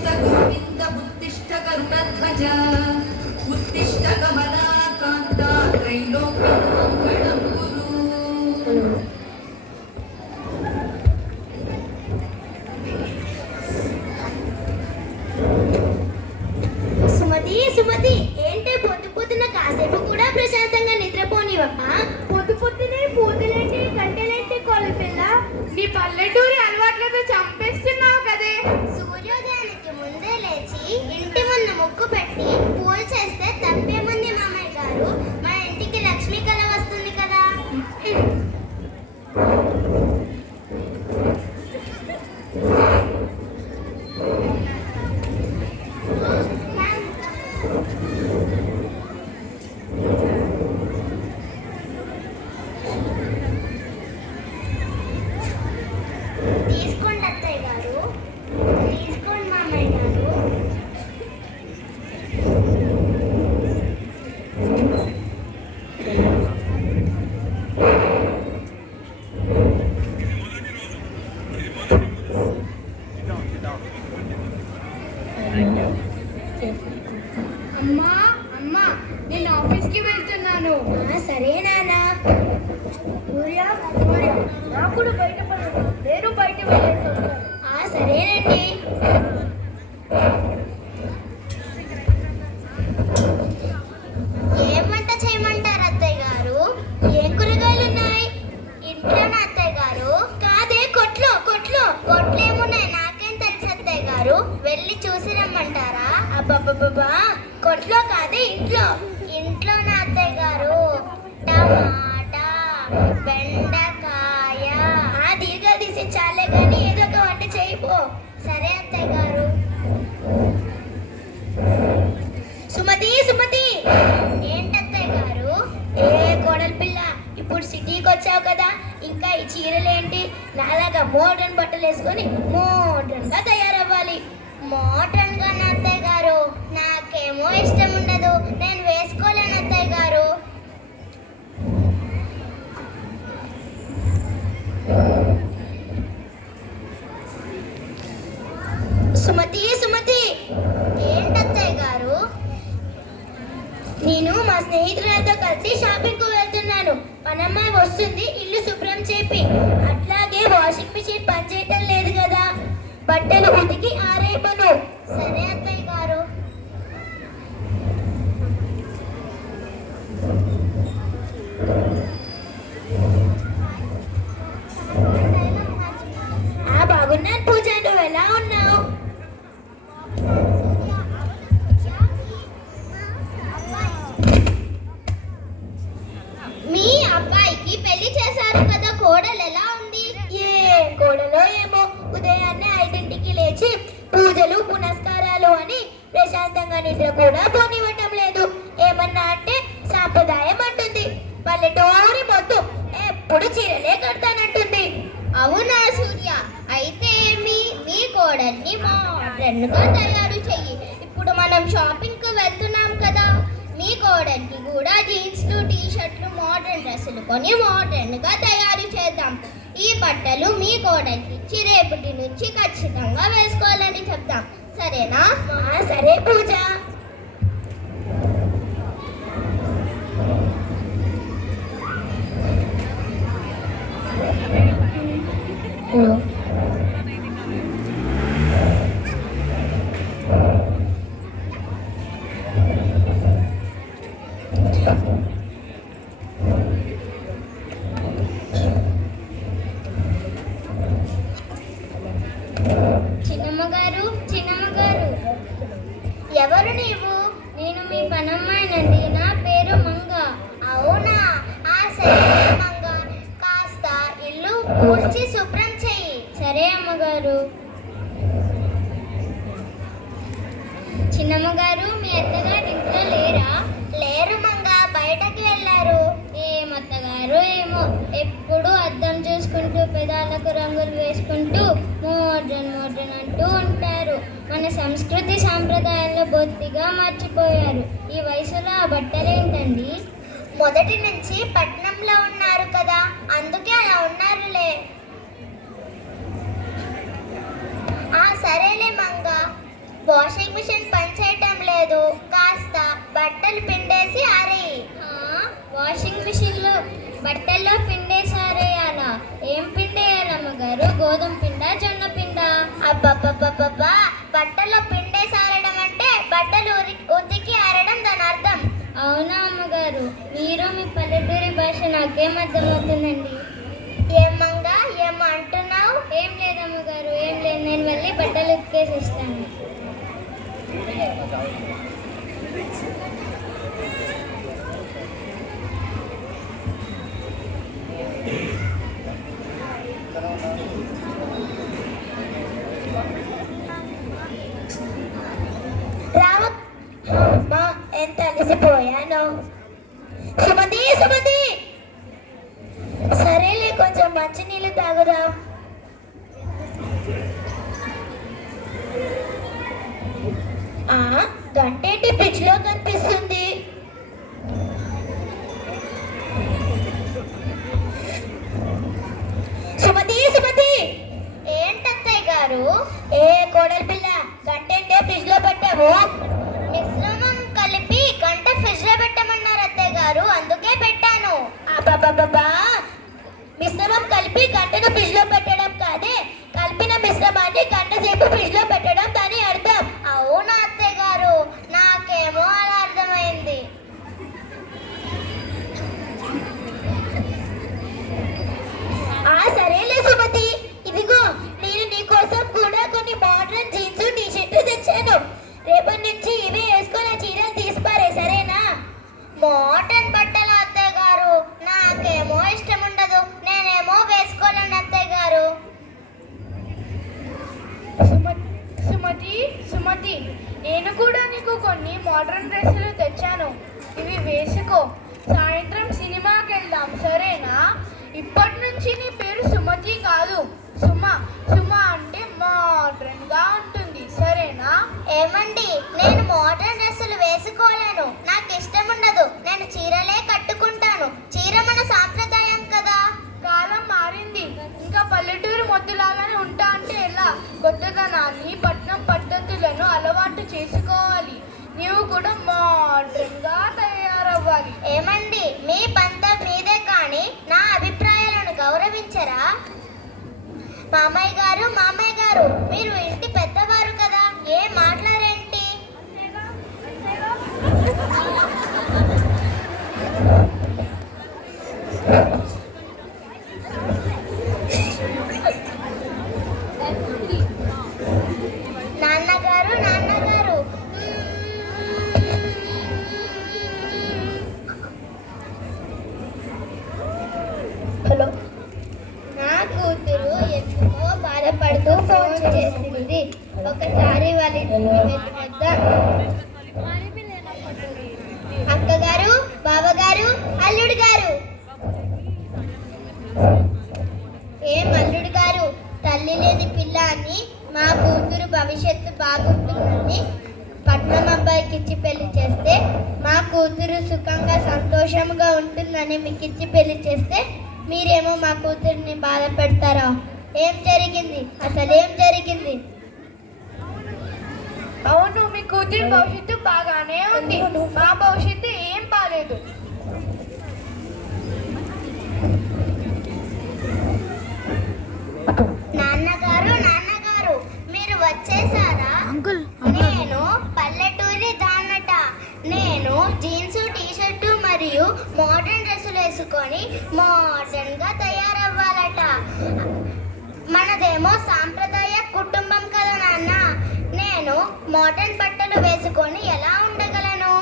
उत्तिष्ठ गोविन्द उत्तिष्ठ गरुडध्वज उत्तिष्ठ कमलाकान्ता त्रैलोक्यं मङ्गलं कुरु సుమతి సుమతి ఏంటి పొద్దు పొద్దున కాసేపు కూడా ప్రశాంతంగా నిద్రపోనివమ్మా పొద్దు పొద్దునే పూతలేంటి గంటలేంటి కొలపిల్ల నీ పల్లెటూరి వెళ్తున్నాను సరే నాన్న. సూర్య నాకు కూడా బయట నేను బయట సరేనండి ఏం వంట చేయమంటారు అత్తయ్య గారు? ఏం కూరగాయలు ఉన్నాయి? ఇంట్లోనా అత్తయ్య గారు? కాదే కొట్లో కొట్లో. కొట్లు ఏమున్నాయి? నాకేం తెలుసు అత్తయ్య గారు. వెళ్ళి చూసి రమ్మంటారా? అబ్బబ్బబ్బా కొట్లో కాదే ఇంట్లో. ఇంట్లోనా అత్తయ్య గారు. టమాటా బెండకాయ. ఆ దీర్ఘాలు తీసి చాలే కానీ ఏదో ఒక వంట చేయిపో సరే అత్తయ్య గారు. సుమతి సుమతి. ఏంటత్తయ్య గారు? ఏ కోడలి పిల్ల ఇప్పుడు సిటీకి వచ్చావు కదా ఇంకా ఈ చీరలేంటి? నాలాగా మోడర్న్ బట్టలు వేసుకొని మోడర్న్ తయారవ్వాలి. మోడర్న్ నా అత్తయ్య గారు? నాకేమో ఇష్టం పిల్లలు అని ప్రశాంతంగా నిద్ర కూడా పోనివ్వటం లేదు. ఏమన్నా అంటే సాంప్రదాయం అంటుంది. పల్లెటూరి మొత్తం ఎప్పుడు చీరలే కడతానంటుంది. అవునా సూర్య? అయితే మీ మీ కోడల్ని మోడర్న్గా తయారు చెయ్యి. ఇప్పుడు మనం షాపింగ్కు వెళ్తున్నాం కదా. మీ కోడల్కి కూడా జీన్స్లు టీ షర్ట్లు మోడర్న్ డ్రెస్సులు కొని మోడర్న్గా తయారు చేద్దాం. ఈ బట్టలు మీ కోడల్కి రేపటి నుంచి ఖచ్చితంగా వేసుకోవాలని చెప్తాం. సరేనా? సరే పూజ. ఎవరు నీవు? నేను మీ పనమ్మాయినండి. నా పేరు మంగ. అవునా? ఆ సరే మంగ. కాస్త ఇల్లు ఊడ్చి శుభ్రం చెయ్యి. సరే అమ్మగారు. చిన్నమ్మ గారు మీ అత్తగారు ఇంట్లో లేరా? లేరు మంగ. బయటకి వెళ్ళారు. ఏం అత్తగారు ఏమో. ఎప్పుడు అద్దం చూసుకుంటూ పెదాలకు రంగులు వేసుకుంటూ మోడ్రన్ మోడ్రన్ అంటూ ఉంటారు. మన సంస్కృతి సాంప్రదాయాల్లో బొత్తిగా మర్చిపోయారు. ఈ వయసులో ఆ బట్టలేంటండి? మొదటి నుంచి పట్నంలో ఉన్నారు కదా అందుకే అలా ఉన్నారులే. ఆ సరేలే మంగ. వాషింగ్ మిషన్ పనిచేయటం లేదు. కాస్త బట్టలు పిండేసి ఆరేయి. వాషింగ్ మిషన్లో బట్టల్లో పిండేసారేయాలా ఏం పిండేయాలమ్మ గారు? గోధుమ పిండా జొన్న పిండా? అబ్బబ్బబ్బబ్బా బట్టల్లో పిండేసారడం అంటే బట్టలు ఉరి- ఉతికి ఆరడం దాని అర్థం. అవునా అమ్మగారు? మీరు మీ పల్లెటూరి భాష నాకేం అర్థమవుతుందండి. ఏమంగా? ఏమో అంటున్నావు ఏం లేదమ్మ గారు ఏం లేదు. నేను వెళ్ళి బట్టలు ఉతికేసి ఇస్తాను Bye. కొన్ని మోడర్న్ డ్రెస్సులు తెచ్చాను. ఇవి వేసుకో. సాయంత్రం సినిమాకి వెళ్దాం సరేనా? ఇప్పటి నుంచి నీ పేరు సుమతి కాదు. సుమ సుమ అంటే మోడ్రన్గా ఉంటుంది సరేనా? ఏమండి నేను మోడర్న్ డ్రెస్సులు వేసుకోలేను. నాకు ఇష్టం ఉండదు. నేను చీరలే కట్టుకుంటాను. చీర మన సాంప్రదాయం కదా? కాలం మారింది. ఇంకా పల్లెటూరు మొద్దులాగానే ఉంటా అంటే ఎలా? కొత్తదనాన్ని పట్నం నీవు కూడా మోడ్రన్గా తయారవ్వాలి. ఏమండి? మీ పంతం మీదే కానీ నా అభిప్రాయాలను గౌరవించరా? మామయ్య గారు మామయ్య గారు మీరు ఇంటి పెద్దవారు కదా. ఏ మాట్లాడేంటి? తల్లి లేని పిల్ల అని మా కూతురు భవిష్యత్తు బాగుంటుందని పట్నం అబ్బాయికి ఇచ్చి పెళ్ళి చేస్తే మా కూతురు సుఖంగా సంతోషంగా ఉంటుందని మీకు ఇచ్చి పెళ్ళి చేస్తే మీరేమో మా కూతురిని బాధ పెడతారా. ఏం జరిగింది? అసలు ఏం జరిగింది? అవును మీ కూతురి భవిష్యత్తు బాగానే ఉంది. మా భవిష్యత్తు ఏం బాగలేదు వచ్చేసారా నేను పల్లెటూరి దాన్నట. నేను జీన్స్ టీ షర్టు మరియు మోడర్న్ డ్రెస్సులు వేసుకొని మోడర్న్గా తయారవ్వాలట. మనదేమో సాంప్రదాయ కుటుంబం కదా నాన్న. నేను మోడర్న్ బట్టలు వేసుకొని ఎలా ఉండగలను?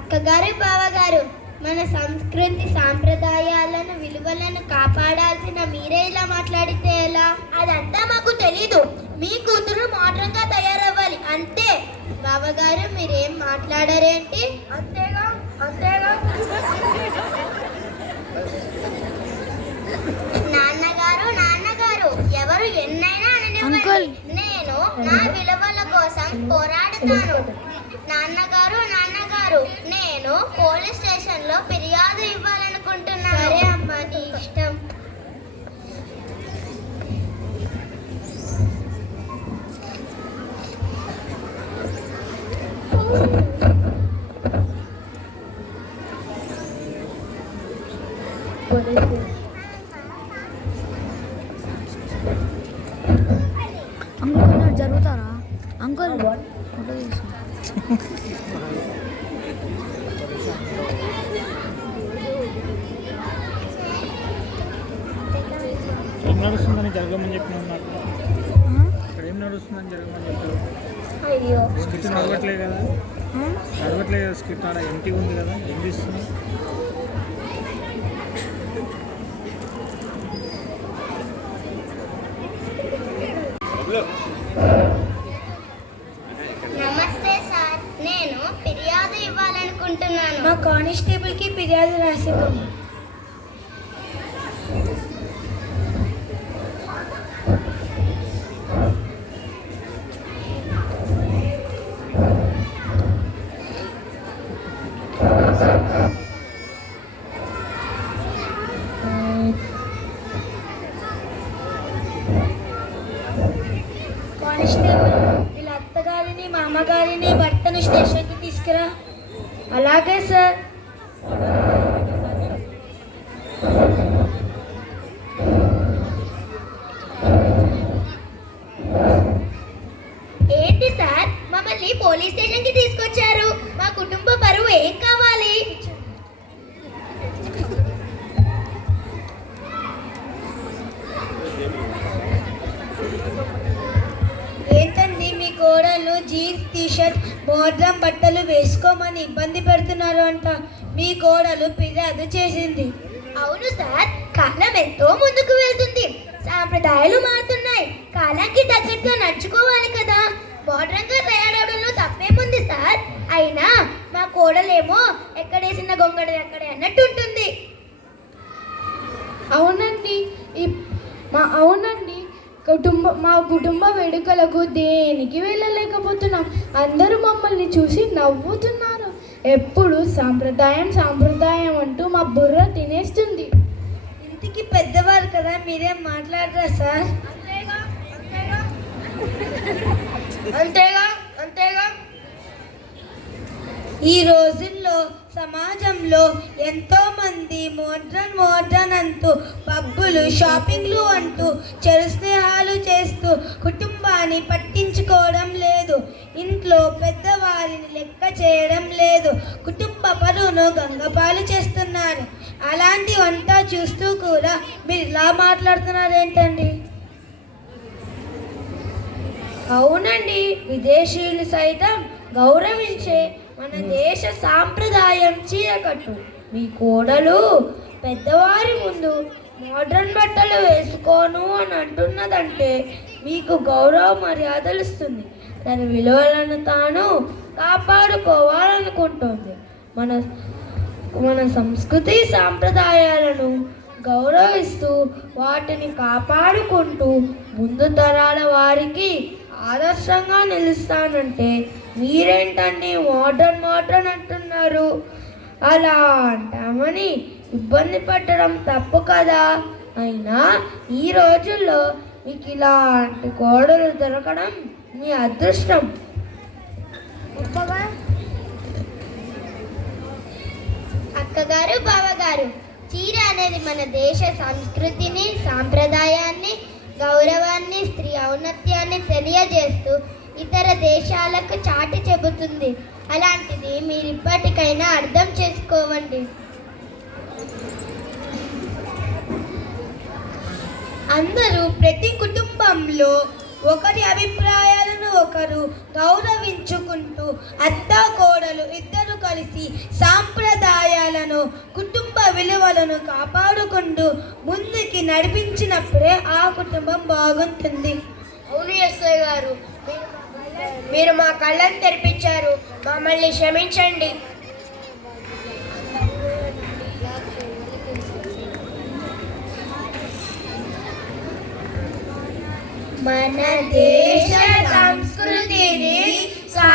అక్కగారు బావగారు మన సంస్కృతి సాంప్రదాయాలను విలువలను కాపాడాల్సిన మీరే ఇలా మాట్లాడితే ఎలా? అదంతా మాకు తెలీదు. మీ కూతురు మోడర్న్గా తయారవ్వాలి. అంతే. బావగారు మీరేం మాట్లాడారేంటి? అంతేగా అంతేగా. నాన్నగారు నాన్నగారు ఎవరు ఎన్నైనా అననివ్వండి. నేను నా విలువల కోసం పోరాడుతాను. నాన్నగారు నాన్నగారు నేను పోలీస్ స్టేషన్లో ఫిర్యాదు ఇవ్వాలనుకుంటున్నాను సరే అమ్మా నీ ఇష్టం Thank you. నడుస్తుందని జరగమని చెప్పినావు నాకు ఇక్కడ ఏం నడుస్తుందని జరగమని స్కిట్ నడవట్లేదు కదా. నడవట్లేదు కదా. స్కిట్ ఆడ. ఎంటీ ఉంది కదా. ఏం చేస్తుంది నమస్తే సార్. నేను ఫిర్యాదు ఇవ్వాలనుకుంటున్నాను. మా కానిస్టేబుల్కి ఫిర్యాదు రాసివ్వము మామగారిని స్టేషన్కి తీసుకురా. అలాగే సార్. ఏంటి సార్? మమ్మల్ని పోలీస్ స్టేషన్కి తీసుకొచ్చారు. మా కుటుంబ పరువు ఏం కావాలి? కోడలు జీన్స్ టీషర్ట్ మోడ్రన్ బట్టలు వేసుకోమని ఇబ్బంది పెడుతున్నారు అంట. మీ కోడలు ఫిర్యాదు చేసింది. అవును సార్ కాలం ఎంతో ముందుకు వెళ్తుంది. సాంప్రదాయాలు మారుతున్నాయి. కాలానికి తగ్గట్టుగా నడుచుకోవాలి కదా. మోడ్రన్గా తయారవడంలో తప్పేముంది సార్? అయినా మా కోడలేమో ఎక్కడేసిన గొంగడ ఎక్కడే అన్నట్టు ఉంటుంది. అవునండి. ఈ- మా అవునండి. కుటుంబ మా కుటుంబ వేడుకలకు దేనికి వెళ్ళలేకపోతున్నాం? అందరూ మమ్మల్ని చూసి నవ్వుతున్నారు. ఎప్పుడు సాంప్రదాయం సాంప్రదాయం అంటూ మా బుర్ర తినేస్తుంది. ఇంటికి పెద్దవారు కదా మీరేం మాట్లాడరా సార్? అంతేగా అంతేగా. ఈ రోజుల్లో సమాజంలో ఎంతో మంది మోడ్రన్ మోడ్రన్ అంటూ పబ్బులు షాపింగ్లు అంటూ చెరు స్నేహాలు చేస్తూ కుటుంబాన్ని పట్టించుకోవడం లేదు. ఇంట్లో పెద్దవారిని లెక్క చేయడం లేదు. కుటుంబ పరువును గంగపాలు చేస్తున్నారు. అలాంటి వంట చూస్తూ కూడా మీరు ఇలా మాట్లాడుతున్నారు ఏంటండి అవునండి విదేశీయులు సైతం గౌరవించే మన దేశ సాంప్రదాయం చీరకట్టు. మీ కోడలు పెద్దవారి ముందు మోడ్రన్ బట్టలు వేసుకోను అని అంటున్నదంటే మీకు గౌరవ మర్యాదలు ఇస్తుంది. తన విలువలను తాను కాపాడుకోవాలనుకుంటుంది. మన మన సంస్కృతి సాంప్రదాయాలను గౌరవిస్తూ వాటిని కాపాడుకుంటూ ముందు తరాల వారికి ఆదర్శంగా నిలుస్తానంటే మీరేంటండి మోడర్న్ మోడర్న్ అంటున్నారు? అలా అంటామని ఇబ్బంది పెట్టడం తప్పు కదా. అయినా ఈ రోజుల్లో మీకు ఇలాంటి గోడలు దొరకడం మీ అదృష్టం. అక్కగారు బావగారు చీర అనేది మన దేశ సంస్కృతిని సాంప్రదాయాన్ని గౌరవాన్ని స్త్రీ ఔన్నత్యాన్ని తెలియజేస్తూ ఇతర దేశాలకు చాటి చెబుతుంది. అలాంటిది మీరు ఇప్పటికైనా అర్థం చేసుకోవండి. అందరూ ప్రతి కుటుంబంలో ఒకరి అభిప్రాయాలను ఒకరు గౌరవించుకుంటూ అత్త కోడలు ఇద్దరు కలిసి సాంప్రదాయాలను కుటుంబ విలువలను కాపాడుకుంటూ ముందుకి నడిపించినప్పుడే ఆ కుటుంబం బాగుంటుంది. అవును ఎస్ఐ గారు మీరు మా కళ్ళను తెరిపించారు. మమ్మల్ని క్షమించండి. మన దేశ సంస్కృతిని సా